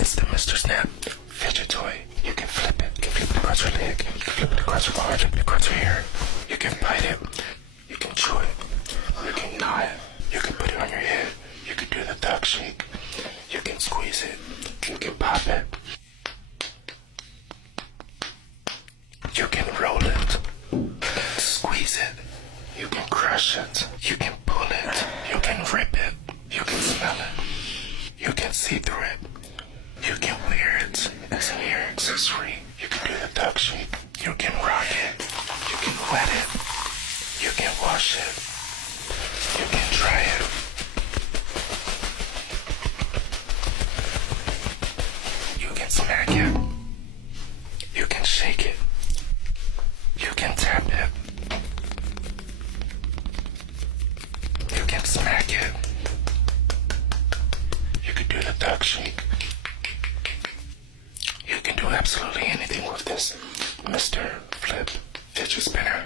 It's the Mr. Snap fidget toy. You can flip it. You can flip it across your leg. You can flip it across your arm. Flip it across your hair. You can bite it. You can chew it. You can gnaw it. You can put it on your head. You can do the duck shake. You can squeeze it. You can pop it. You can roll it. Squeeze it. You can crush it. You can pull it. You can rip it. You can smell it. You can see through it. You can wear it as an ear accessory. You can do the duck shake. You can rock it. You can wet it. You can wash it. You can dry it. You can smack it. You can shake it. You can tap it. You can smack it. You can do the duck shake. You can do absolutely anything with this Mr. Flip fidget spinner.